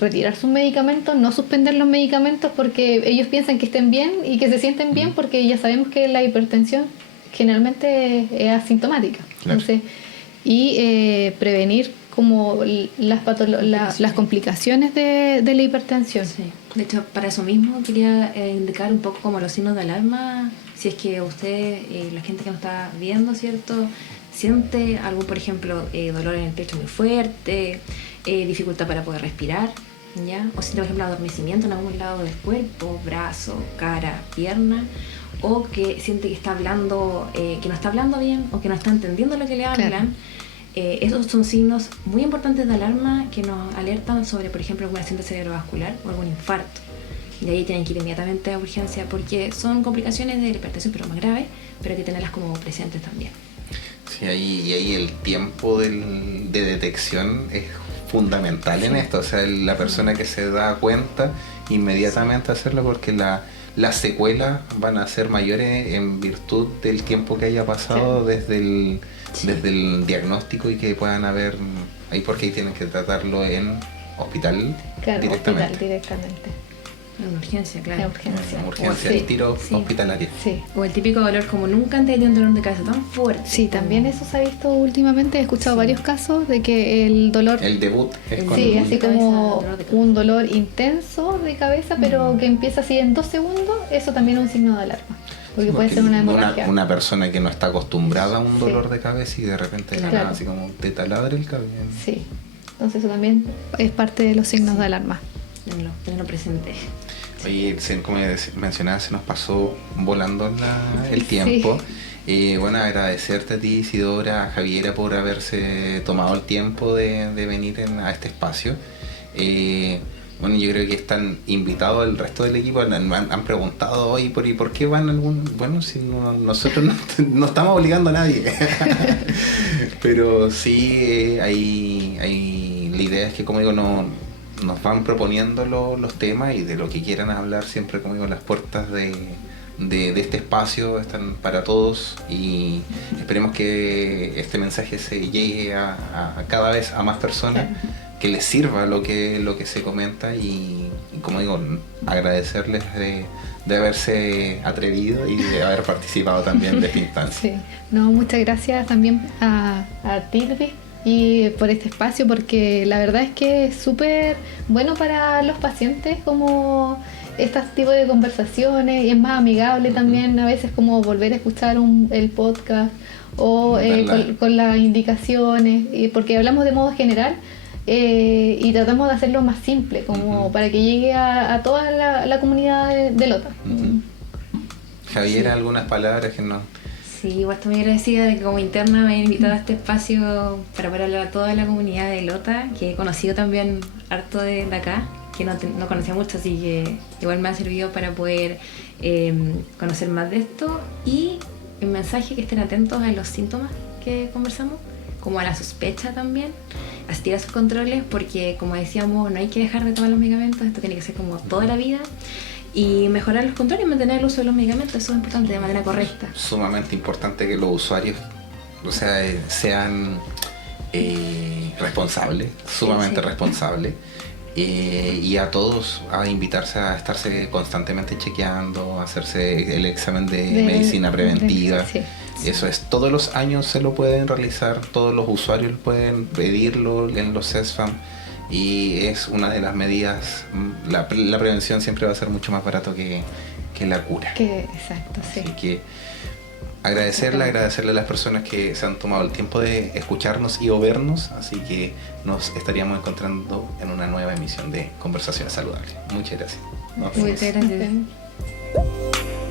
Retirar sus medicamentos, no suspender los medicamentos porque ellos piensan que estén bien y que se sienten bien, porque ya sabemos que la hipertensión generalmente es asintomática. Claro. Entonces, y prevenir como las complicaciones de la hipertensión. Sí. De hecho, para eso mismo quería indicar un poco como los signos de alarma, si es que usted, la gente que nos está viendo, ¿cierto?, siente algún, por ejemplo, dolor en el pecho muy fuerte, dificultad para poder respirar, ¿ya? O siente, por ejemplo, adormecimiento en algún lado del cuerpo, brazo, cara, pierna, o que siente que está hablando, que no está hablando bien, o que no está entendiendo lo que le hablan. Claro. Esos son signos muy importantes de alarma que nos alertan sobre, por ejemplo, algún accidente cerebrovascular o algún infarto. Y de ahí tienen que ir inmediatamente a urgencia, porque son complicaciones de la hipertensión, pero más graves, pero hay que tenerlas como presentes también. Sí, ahí el tiempo de detección es fundamental en esto. O sea, la persona que se da cuenta inmediatamente hacerlo, porque las secuelas van a ser mayores en virtud del tiempo que haya pasado desde el diagnóstico, y que puedan haber ahí, porque ahí tienen que tratarlo en hospital directamente. En urgencia, claro. En urgencia, el tiro hospitalario. Sí. O el típico dolor, como nunca antes tenido un dolor de cabeza tan fuerte. Sí, también eso se ha visto últimamente. He escuchado varios casos de que el dolor... El debut es con así como un dolor intenso de cabeza, pero que empieza así en 2 segundos. Eso también es un signo de alarma. Porque puede ser una hemorragia. Una persona que no está acostumbrada a un dolor de cabeza y de repente nada, así como te taladra el cabello. Sí. Entonces eso también es parte de los signos de alarma. Tenlo presente. Oye, como mencionaba, se nos pasó volando el tiempo. Bueno, agradecerte a ti, Isidora, a Javiera, por haberse tomado el tiempo de venir a este espacio. Bueno, yo creo que están invitados el resto del equipo. Han preguntado hoy por qué van bueno, si nosotros no estamos obligando a nadie. Pero sí, la idea es que, como digo, nos van proponiendo los temas, y de lo que quieran hablar, siempre, como digo, las puertas de este espacio están para todos, y esperemos que este mensaje se llegue a cada vez a más personas, que les sirva lo que se comenta, y como digo, agradecerles de haberse atrevido y de haber participado también de esta instancia. Sí. No, muchas gracias también a ti, y por este espacio, porque la verdad es que es súper bueno para los pacientes como este tipo de conversaciones, y es más amigable también a veces como volver a escuchar el podcast o con las indicaciones, porque hablamos de modo general, y tratamos de hacerlo más simple, como para que llegue a toda la comunidad de Lota. Javiera, algunas palabras que no... Sí, igual estoy muy agradecida de que como interna me hayan invitado a este espacio para hablar a toda la comunidad de Lota, que he conocido también harto de acá, que no conocía mucho, así que igual me ha servido para poder conocer más de esto. Y el mensaje, que estén atentos a los síntomas que conversamos, como a la sospecha también, asistir a sus controles, porque como decíamos, no hay que dejar de tomar los medicamentos, esto tiene que ser como toda la vida. Y mejorar los controles y mantener el uso de los medicamentos, eso es importante, de manera correcta. Sumamente importante que los usuarios, sean responsables, sumamente responsables. Y a todos a invitarse a estarse constantemente chequeando, a hacerse el examen de medicina preventiva, Eso es, todos los años se lo pueden realizar, todos los usuarios pueden pedirlo en los CESFAM y es una de las medidas, la prevención siempre va a ser mucho más barato que la cura. Exacto, sí. Así que agradecerle a las personas que se han tomado el tiempo de escucharnos y o vernos, así que nos estaríamos encontrando en una nueva emisión de Conversaciones Saludables. Muchas gracias. Nos vemos. Muchas gracias.